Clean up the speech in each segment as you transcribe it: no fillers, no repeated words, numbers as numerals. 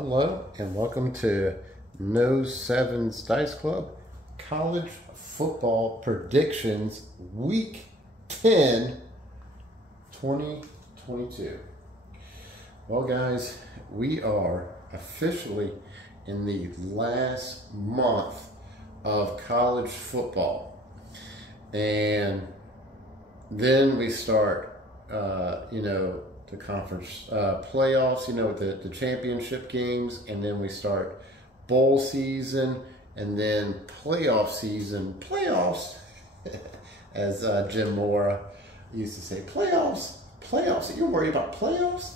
Hello and welcome to No Sevens Dice Club College Football Predictions Week 10, 2022. Well guys, we are officially in the last month of college football. And then we start, the conference playoffs, the championship games, and then we start bowl season, and then playoff season. Playoffs, as Jim Mora used to say, playoffs. You worry about playoffs?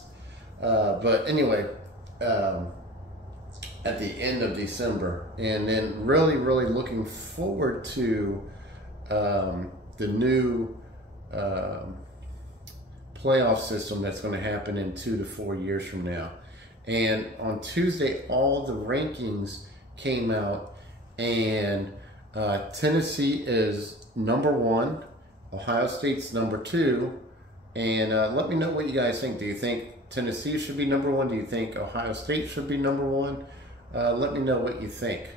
But anyway, at the end of December, and then really looking forward to the new playoff system that's going to happen in 2 to 4 years from now. And on Tuesday, all the rankings came out, and Tennessee is #1, Ohio State's #2, and let me know what you guys think. Do you think Tennessee should be #1? Do you think Ohio State should be #1? Let me know what you think.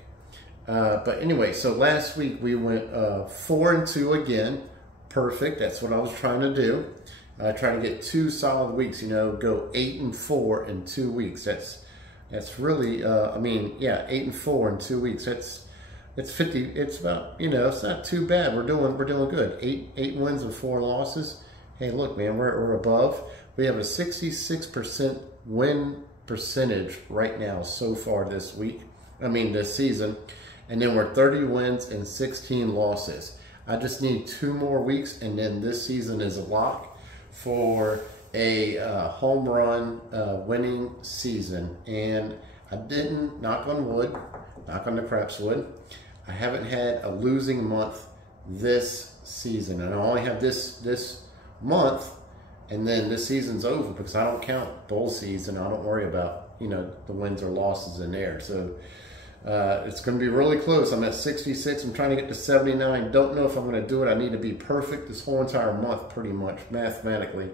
But anyway, so last week we went 4-2 again. Perfect. That's what I was trying to do. Trying to get 2 solid weeks, go 8-4 in 2 weeks. That's really, 8-4 in 2 weeks. It's 50. It's about, it's not too bad. We're doing good. 8 wins and 4 losses. Hey, look, man, we're above. We have a 66% win percentage right now so far this season, and then we're 30 wins and 16 losses. I just need 2 more weeks, and then this season is a lock for a home run winning season. And I didn't, knock on wood, knock on the craps wood, I haven't had a losing month this season. And I only have this month, and then this season's over, because I don't count bowl season. I don't worry about, the wins or losses in there. So it's going to be really close. I'm at 66. I'm trying to get to 79. Don't know if I'm going to do it. I need to be perfect this whole entire month, pretty much, mathematically,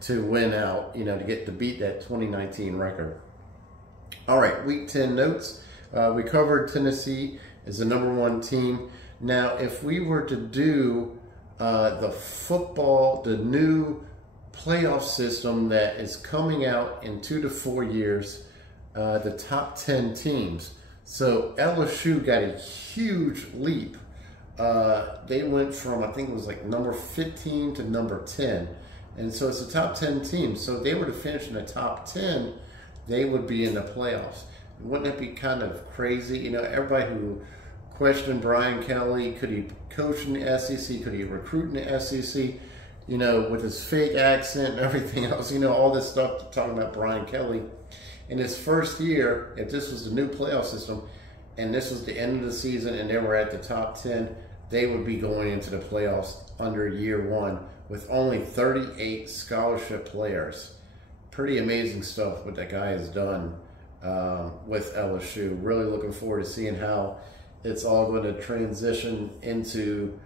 to win out, to beat that 2019 record. All right, Week 10 notes. We covered Tennessee as the #1 team. Now, if we were to do the new playoff system that is coming out in 2 to 4 years, the top 10 teams. So LSU got a huge leap. They went from, I think it was like number 15 to number 10. And so it's a top 10 team. So if they were to finish in the top 10, they would be in the playoffs. Wouldn't that be kind of crazy? Everybody who questioned Brian Kelly, could he coach in the SEC? Could he recruit in the SEC? With his fake accent and everything else, all this stuff talking about Brian Kelly. In his first year, if this was the new playoff system, and this was the end of the season, and they were at the top 10, they would be going into the playoffs under year 1 with only 38 scholarship players. Pretty amazing stuff what that guy has done with LSU. Really looking forward to seeing how it's all going to transition into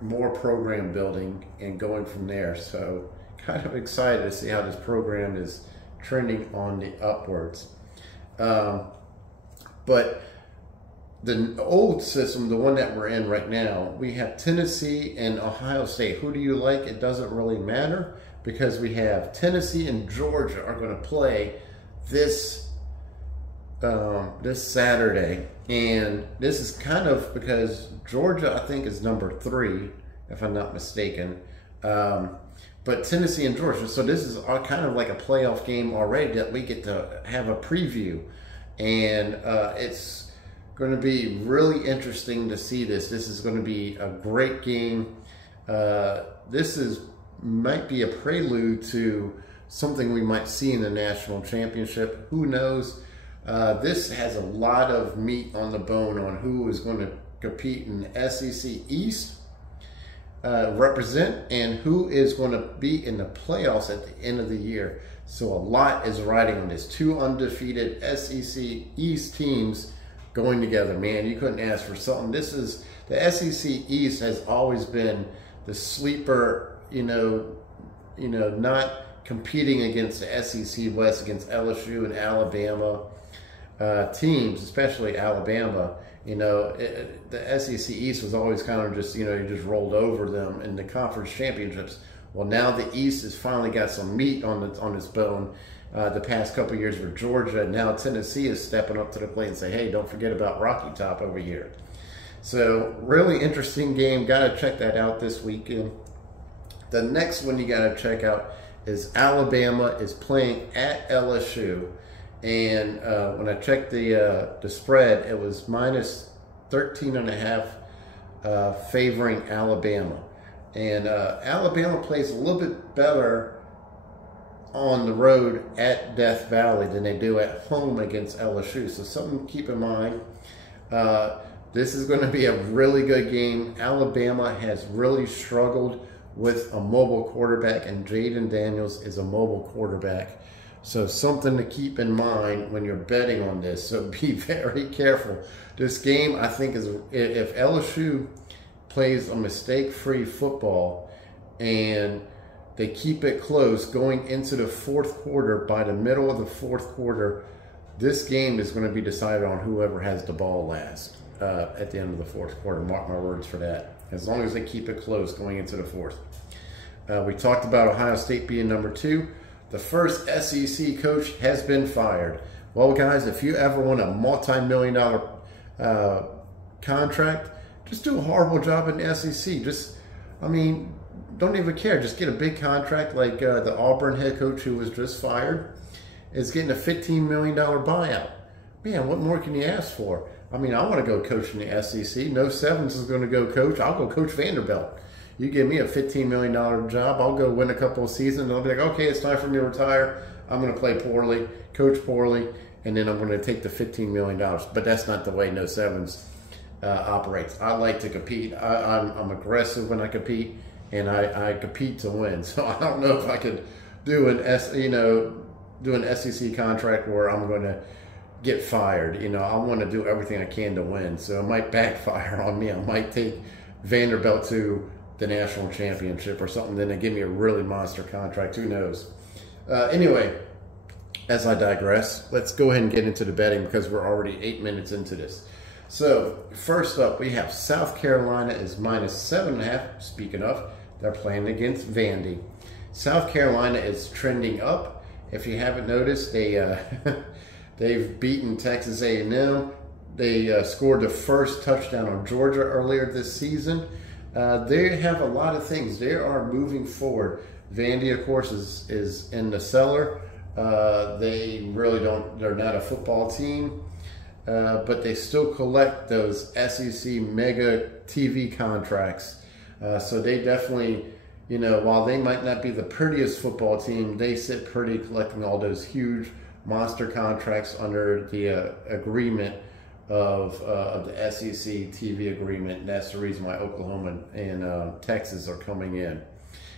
more program building and going from there. So kind of excited to see how this program is trending on the upwards. But the old system, the one that we're in right now, we have Tennessee and Ohio State. Who do you like? It doesn't really matter, because we have Tennessee and Georgia are going to play this Saturday. And this is kind of because Georgia, I think, is #3, if I'm not mistaken. But Tennessee and Georgia, so this is kind of like a playoff game already that we get to have a preview. And it's going to be really interesting to see this. This is going to be a great game. This might be a prelude to something we might see in the national championship. Who knows? This has a lot of meat on the bone on who is going to compete in the SEC East, represent, and who is going to be in the playoffs at the end of the year. So a lot is riding on this. 2 undefeated SEC East teams going together. Man, you couldn't ask for something. This is, the SEC East has always been the sleeper, not competing against the SEC West, against LSU and Alabama teams, especially Alabama. You know, the SEC East was always kind of just, you know, you just rolled over them in the conference championships. Well, now the East has finally got some meat on its bone. The past couple of years with Georgia, and now Tennessee is stepping up to the plate and say, hey, don't forget about Rocky Top over here. So really interesting game. Got to check that out this weekend. The next one you got to check out is Alabama is playing at LSU. And when I checked the spread, it was minus 13.5 favoring Alabama. And Alabama plays a little bit better on the road at Death Valley than they do at home against LSU. So something to keep in mind. This is going to be a really good game. Alabama has really struggled with a mobile quarterback, and Jayden Daniels is a mobile quarterback. So something to keep in mind when you're betting on this. So be very careful. This game, I think, is if LSU plays a mistake-free football and they keep it close going into the fourth quarter, by the middle of the fourth quarter, this game is going to be decided on whoever has the ball last at the end of the fourth quarter. Mark my words for that. As long as they keep it close going into the fourth. We talked about Ohio State being number 2. The first SEC coach has been fired. Well, guys, if you ever want a multi-million-dollar contract, just do a horrible job in the SEC. Just, I mean, don't even care. Just get a big contract like the Auburn head coach who was just fired is getting a $15 million buyout. Man, what more can you ask for? I mean, I want to go coach in the SEC. No Sevens is going to go coach. I'll go coach Vanderbilt. You give me a $15 million job, I'll go win a couple of seasons, and I'll be like, okay, it's time for me to retire. I'm going to play poorly, coach poorly, and then I'm going to take the $15 million. But that's not the way No Sevens operates. I like to compete. I'm aggressive when I compete, and I compete to win. So I don't know if I could do an SEC contract where I'm going to get fired. You know, I want to do everything I can to win. So it might backfire on me. I might take Vanderbilt to the national championship or something, then they give me a really monster contract. Who knows? Anyway, as I digress, let's go ahead and get into the betting because we're already 8 minutes into this. So first up, we have South Carolina is minus 7.5. Speaking of, they're playing against Vandy. South Carolina is trending up. If you haven't noticed, they've beaten Texas A&M. They scored the first touchdown on Georgia earlier this season. They have a lot of things. They are moving forward. Vandy, of course, is in the cellar. They really don't, they're not a football team, but they still collect those SEC mega TV contracts. So they definitely, you know, while they might not be the prettiest football team, they sit pretty collecting all those huge monster contracts under the agreement of the SEC TV agreement. And that's the reason why Oklahoma and Texas are coming in,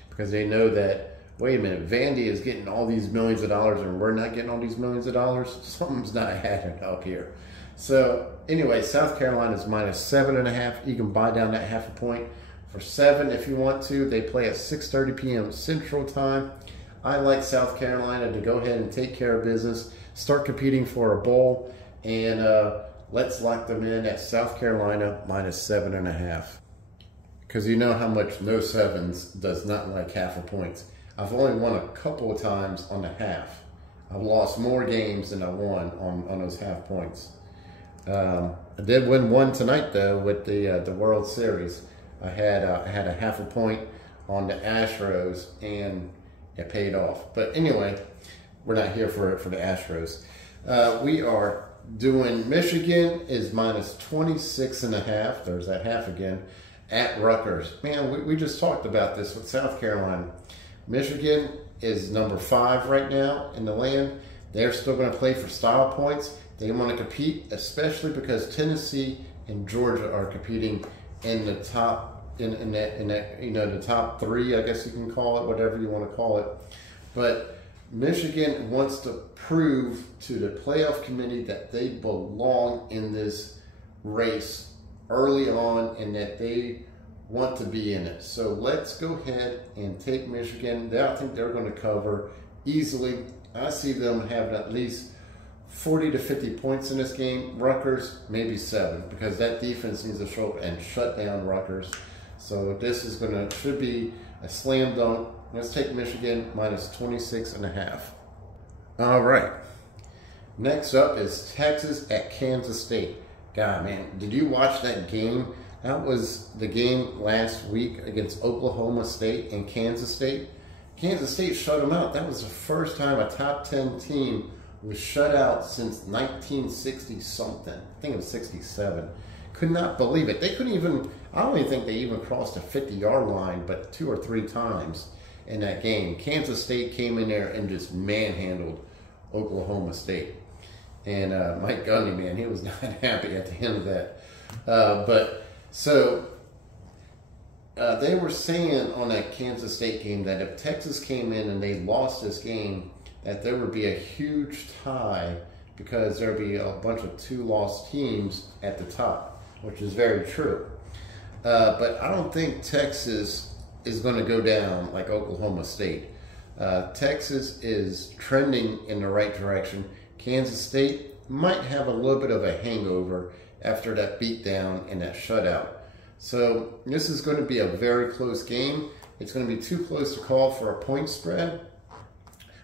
because they know that, wait a minute, Vandy is getting all these millions of dollars and we're not getting all these millions of dollars. Something's not adding up here. So anyway, South Carolina is minus 7.5. You can buy down that half a point for 7 if you want to. They play at 6:30 p.m. Central Time. I like South Carolina to go ahead and take care of business, start competing for a bowl, and let's lock them in at South Carolina minus 7.5. Because you know how much No Sevens does not like half a point. I've only won a couple of times on the half. I've lost more games than I won on those half points. I did win one tonight though with the World Series. I had a half a point on the Astros and it paid off. But anyway, we're not here for the Astros. We are doing Michigan is minus 26.5. There's that half again at Rutgers. Man, we just talked about this with South Carolina. Michigan is number 5 right now in the land. They're still going to play for style points. They want to compete, especially because Tennessee and Georgia are competing in the top in that you know, the top 3, I guess you can call it, whatever you want to call it. But Michigan wants to prove to the playoff committee that they belong in this race early on and that they want to be in it. So let's go ahead and take Michigan. I think they're going to cover, easily. I see them having at least 40 to 50 points in this game. Rutgers, maybe 7, because that defense needs to show up and shut down Rutgers. So this is should be a slam dunk. Let's take Michigan minus 26.5. All right. Next up is Texas at Kansas State. God, man, did you watch that game? That was the game last week against Oklahoma State and Kansas State. Kansas State shut them out. That was the first time a top 10 team was shut out since 1960 something. I think it was 67. Could not believe it. They couldn't even, I don't even think they even crossed the 50-yard line, but 2 or 3 times in that game. Kansas State came in there and just manhandled Oklahoma State. And Mike Gundy, man, he was not happy at the end of that. They were saying on that Kansas State game that if Texas came in and they lost this game, that there would be a huge tie because there would be a bunch of 2-loss teams at the top, which is very true. But I don't think Texas is going to go down like Oklahoma State. Texas is trending in the right direction. Kansas State might have a little bit of a hangover after that beatdown and that shutout. So this is going to be a very close game. It's going to be too close to call for a point spread.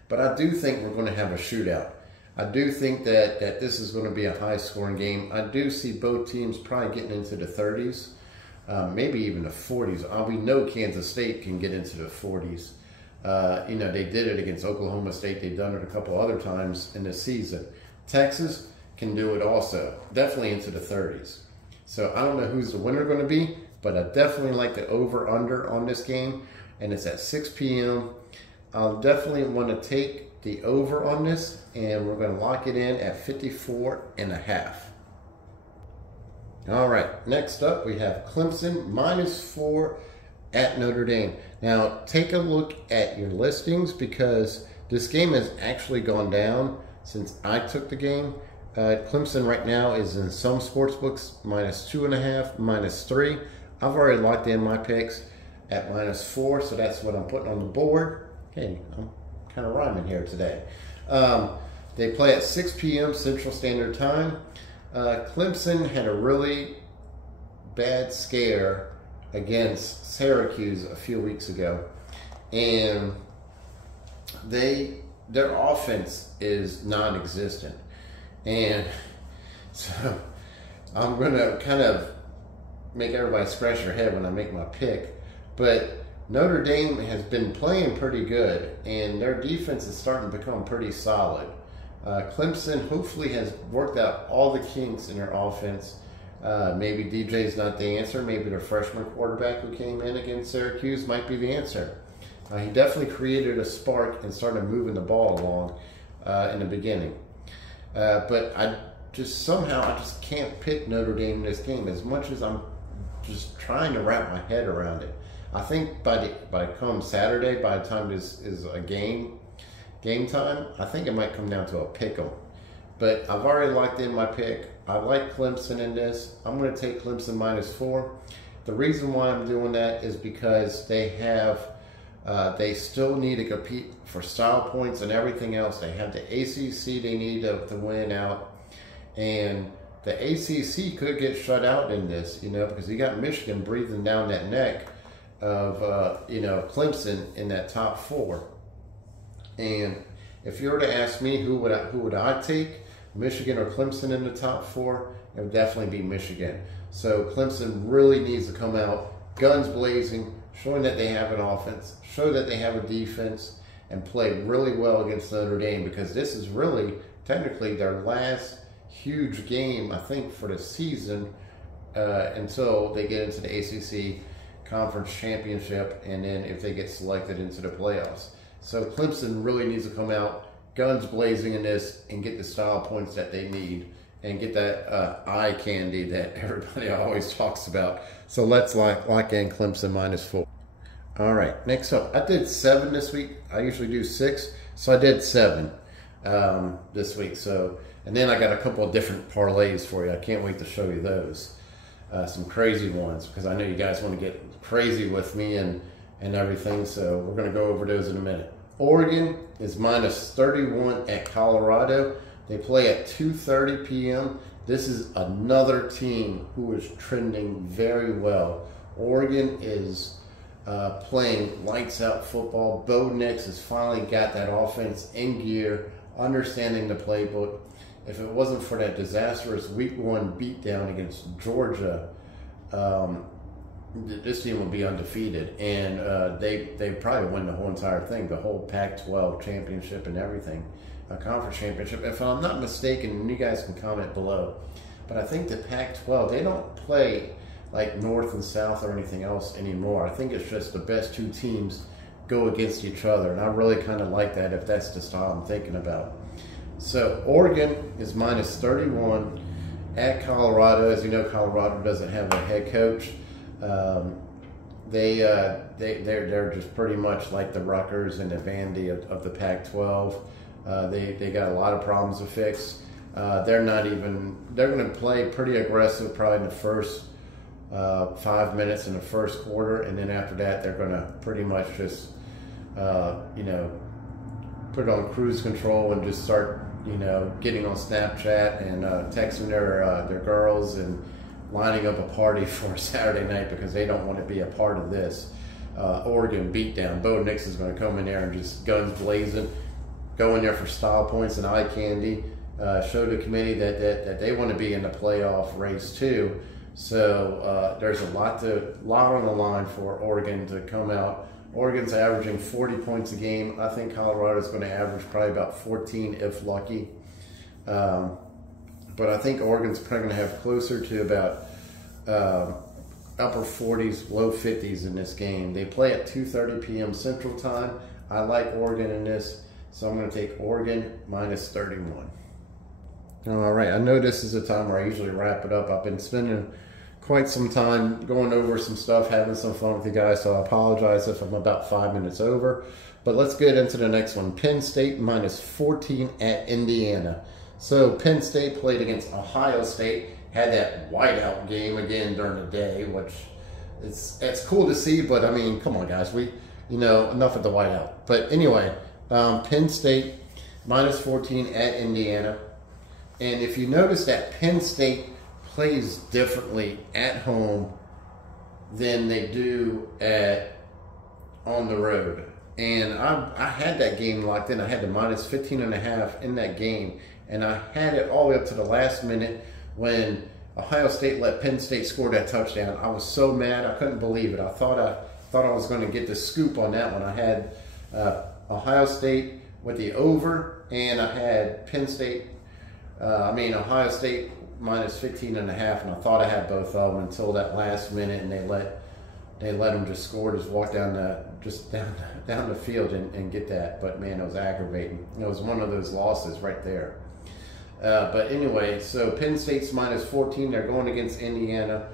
But I do think we're going to have a shootout. I do think that this is going to be a high-scoring game. I do see both teams probably getting into the 30s, maybe even the 40s. We know Kansas State can get into the 40s. You know, they did it against Oklahoma State. They've done it a couple other times in this season. Texas can do it also, definitely into the 30s. So I don't know who's the winner going to be, but I definitely like the over-under on this game, and it's at 6 p.m. I'll definitely want to take the over on this, and we're going to lock it in at 54.5. All right, next up we have Clemson -4 at Notre Dame. Now take a look at your listings because this game has actually gone down since I took the game. Clemson right now is in some sports books -2.5, -3. I've already locked in my picks at -4, so that's what I'm putting on the board. Hey, I'm kind of rhyming here today. They play at 6 p.m. Central Standard Time. Clemson had a really bad scare against Syracuse a few weeks ago, and their offense is non-existent. And so I'm going to kind of make everybody scratch their head when I make my pick. But Notre Dame has been playing pretty good, and their defense is starting to become pretty solid. Clemson hopefully has worked out all the kinks in their offense. Maybe DJ's not the answer. Maybe their freshman quarterback who came in against Syracuse might be the answer. He definitely created a spark and started moving the ball along in the beginning. But I just can't pick Notre Dame in this game as much as I'm just trying to wrap my head around it. I think by come Saturday, by the time this is a game time, I think it might come down to a pick'em. But I've already locked in my pick. I like Clemson in this. I'm going to take Clemson -4. The reason why I'm doing that is because they still need to compete for style points and everything else. They have the ACC they need to win out. And the ACC could get shut out in this, because you got Michigan breathing down that neck of, Clemson in that top 4. And if you were to ask me who would I take, Michigan or Clemson in the top 4, it would definitely be Michigan. So Clemson really needs to come out guns blazing, showing that they have an offense, show that they have a defense, and play really well against Notre Dame, because this is really technically their last huge game, I think, for the season until they get into the ACC Conference Championship, and then if they get selected into the playoffs. So Clemson really needs to come out guns blazing in this and get the style points that they need and get that eye candy that everybody always talks about. So let's lock in Clemson -4. All right, next up, I did 7 this week. I usually do 6, so I did 7 this week. And then I got a couple of different parlays for you. I can't wait to show you those. Some crazy ones, because I know you guys want to get crazy with me and everything. So we're going to go over those in a minute. Oregon is minus 31 at Colorado. They play at 2:30 p.m. This is another team who is trending very well. Oregon is playing lights out football. Bo Nix has finally got that offense in gear, understanding the playbook. If it wasn't for that disastrous week 1 beatdown against Georgia, this team would be undefeated, and they probably win the whole entire thing, the whole Pac-12 championship and everything, a conference championship. If I'm not mistaken, and you guys can comment below, but I think the Pac-12, they don't play like North and South or anything else anymore. I think it's just the best 2 teams go against each other, and I really kind of like that if that's the style I'm thinking about. So Oregon is minus 31 at Colorado. As you know, Colorado doesn't have a head coach. They're just pretty much like the Rutgers and the Vandy of the Pac-12. They got a lot of problems to fix. They're going to play pretty aggressive probably in the first 5 minutes in the first quarter, and then after that they're going to pretty much just put it on cruise control and just start getting on Snapchat and texting their girls and lining up a party for Saturday night because they don't want to be a part of this Oregon beatdown. Bo Nix is going to come in there and just guns blazing, go in there for style points and eye candy, show the committee that they want to be in the playoff race too. So there's a lot on the line for Oregon to come out. Oregon's averaging 40 points a game. I think Colorado's going to average probably about 14 if lucky. But I think Oregon's probably going to have closer to about upper 40s, low 50s in this game. They play at 2:30 p.m. Central Time. I like Oregon in this, so I'm going to take Oregon minus 31. All right, I know this is a time where I usually wrap it up. I've been spending quite some time going over some stuff, having some fun with you guys, so I apologize if I'm about 5 minutes over. But let's get into the next one. Penn State minus 14 at Indiana. So Penn State played against Ohio State, had that whiteout game again during the day, which it's cool to see, but I mean, come on guys, enough of the whiteout. But anyway, Penn State minus 14 at Indiana. And if you notice that Penn State plays differently at home than they do on the road. And I had that game locked in. I had the minus 15.5 in that game. And I had it all the way up to the last minute when Ohio State let Penn State score that touchdown. I was so mad. I couldn't believe it. I thought I was going to get the scoop on that one. I had Ohio State with the over, and I had Ohio State minus 15.5, and I thought I had both of them until that last minute, and they let them just score, just walk down the field and get that. But man, it was aggravating. It was one of those losses right there. But anyway, so Penn State's minus 14. They're going against Indiana.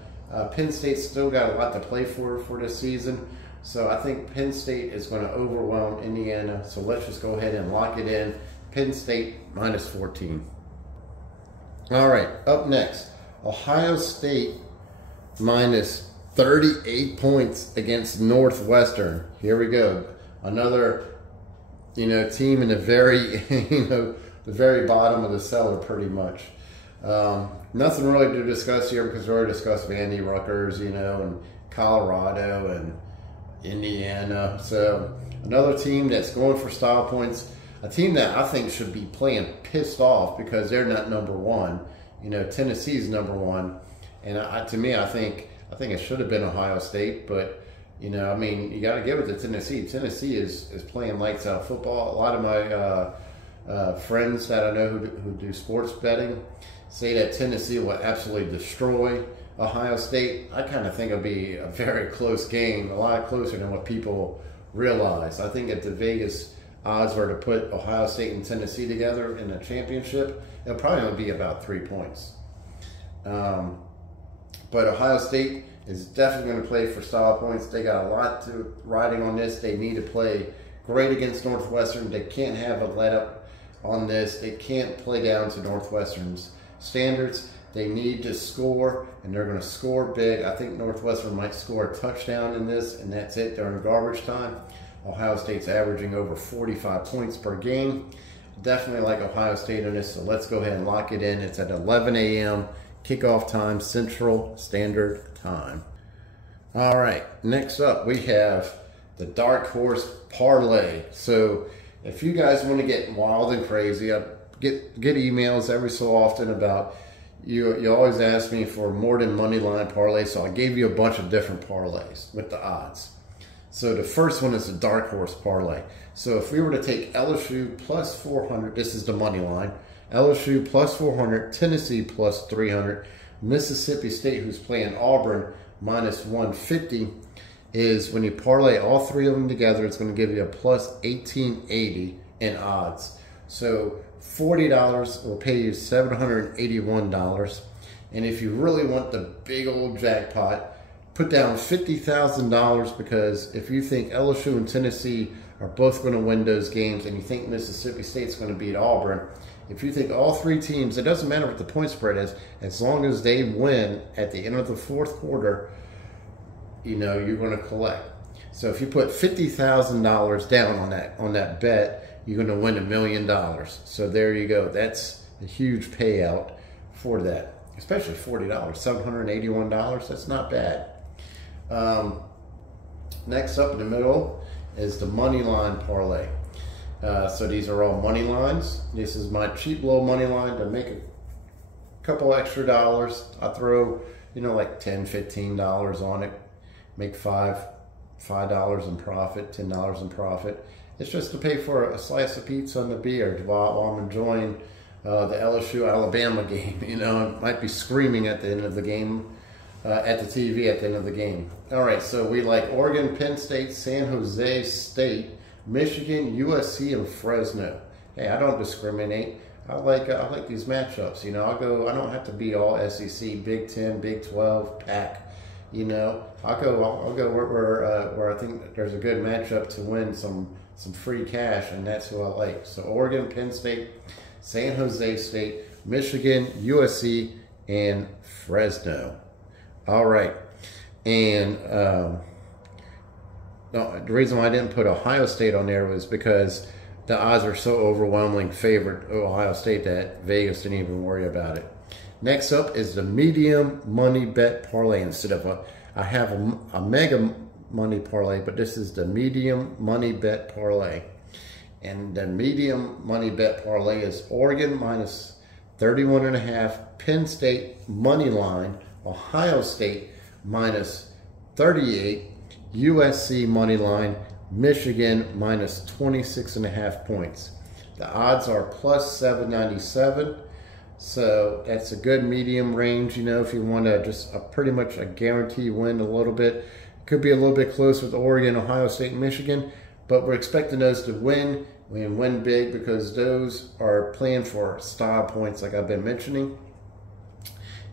Penn State's still got a lot to play for this season. So I think Penn State is going to overwhelm Indiana. So let's just go ahead and lock it in. Penn State minus 14. All right, up next, Ohio State minus 38 points against Northwestern. Here we go. Another, team in the very, the very bottom of the cellar, pretty much. Nothing really to discuss here because we already discussed Vandy, Rutgers, and Colorado and Indiana. So another team that's going for style points. A team that I think should be playing pissed off because they're not number one. Tennessee's number one, and to me, I think it should have been Ohio State. But you got to give it to Tennessee. Tennessee is playing lights out football. A lot of my friends that I know who do sports betting say that Tennessee will absolutely destroy Ohio State. I kind of think it'll be a very close game, a lot closer than what people realize. I think if the Vegas odds were to put Ohio State and Tennessee together in a championship, it'll probably only be about 3 points. But Ohio State is definitely going to play for style points. They got a lot to riding on this. They need to play great against Northwestern. They can't have a let up on this. They can't play down to Northwestern's standards. They need to score, and they're going to score big. I think Northwestern might score a touchdown in this, and that's it during garbage time. Ohio State's averaging over 45 points per game. Definitely like Ohio State on this, so let's go ahead and lock it in. It's at 11 a.m. kickoff time, Central Standard Time. All right, next up we have the Dark Horse Parlay. So if you guys want to get wild and crazy, I get emails every so often about you always ask me for more than money line parlay, so I gave you a bunch of different parlays with the odds. So the first one is the Dark Horse Parlay. So if we were to take LSU plus 400, this is the money line, LSU plus 400, Tennessee plus 300, Mississippi State, who's playing Auburn, minus 150, is when you parlay all three of them together, it's going to give you a plus 1880 in odds. So $40 will pay you $781. And if you really want the big old jackpot, put down $50,000, because if you think LSU and Tennessee are both going to win those games and you think Mississippi State's going to beat Auburn, if you think all three teams, it doesn't matter what the point spread is, as long as they win at the end of the fourth quarter, you know, you're going to collect. So if you put $50,000 down on that bet, you're going to win $1 million. So there you go. That's a huge payout for that, especially $40, $781. That's not bad. Next up in the middle is the money line parlay. So these are all money lines. This is my cheap little money line to make a couple extra dollars. I throw, you know, like $10, $15 on it, make $5 in profit, $10 in profit. It's just to pay for a slice of pizza and a beer while I'm enjoying the LSU-Alabama game. You know, I might be screaming at the end of the game, at the TV at the end of the game. All right, so we like Oregon, Penn State, San Jose State, Michigan, USC, and Fresno. Hey, I don't discriminate. I like these matchups. You know, I don't have to be all SEC, Big 10, Big 12, Pac. You know, I'll go where I think there's a good matchup to win some free cash, and that's who I like. So Oregon, Penn State, San Jose State, Michigan, USC, and Fresno. All right, and no, the reason why I didn't put Ohio State on there was because the odds are so overwhelmingly favored Ohio State that Vegas didn't even worry about it. Next up is the medium money bet parlay. Instead of I have a mega money parlay, but this is the medium money bet parlay. And the medium money bet parlay is Oregon minus 31.5, Penn State money line, Ohio State minus 38, USC money line, Michigan minus 26.5 points. The odds are plus 797. So that's a good medium range, you know, if you want to just pretty much a guarantee win a little bit. Could be a little bit close with Oregon, Ohio State, and Michigan, but we're expecting those to win and win big because those are playing for style points like I've been mentioning.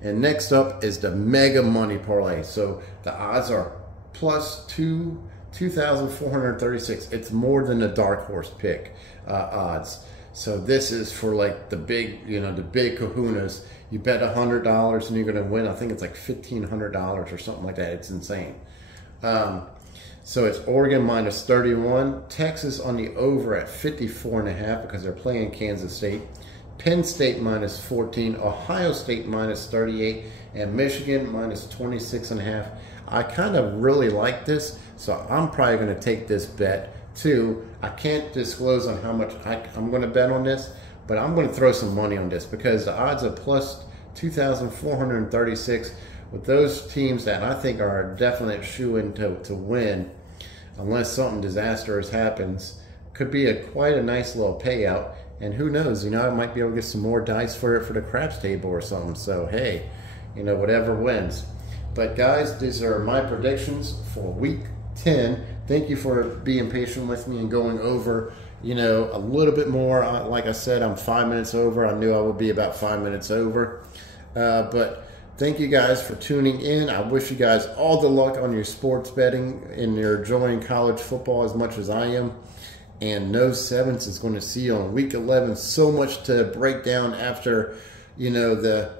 And next up is the mega money parlay. So the odds are plus 2,436. It's more than the dark horse pick odds. So this is for like the big, you know, the big kahunas. You bet $100 and you're going to win. I think it's like $1,500 or something like that. It's insane. So it's Oregon minus 31, Texas on the over at 54.5 because they're playing Kansas State, Penn State minus 14, Ohio State minus 38, and Michigan minus 26.5. I kind of really like this, so I'm probably going to take this bet too. I can't disclose on how much I'm going to bet on this, but I'm going to throw some money on this because the odds are plus 2,436 with those teams that I think are definitely shoo-in to win, unless something disastrous happens. Could be quite a nice little payout, and who knows, you know, I might be able to get some more dice for the craps table or something. So hey, you know, whatever wins. But guys, these are my predictions for week 10. Thank you for being patient with me and going over, you know, a little bit more. Like I said, I'm 5 minutes over. I knew I would be about 5 minutes over. But thank you guys for tuning in. I wish you guys all the luck on your sports betting and you're enjoying college football as much as I am. And No Sevens is going to see you on week 11. So much to break down after, you know, the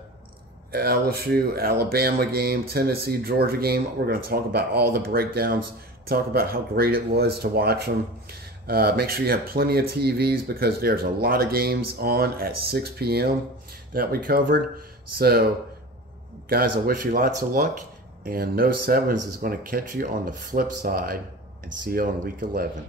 LSU, Alabama game, Tennessee, Georgia game. We're going to talk about all the breakdowns talk about how great it was to watch them. Make sure you have plenty of TVs because there's a lot of games on at 6 p.m. that we covered. So, guys, I wish you lots of luck. And No Sevens is going to catch you on the flip side. And see you on week 11.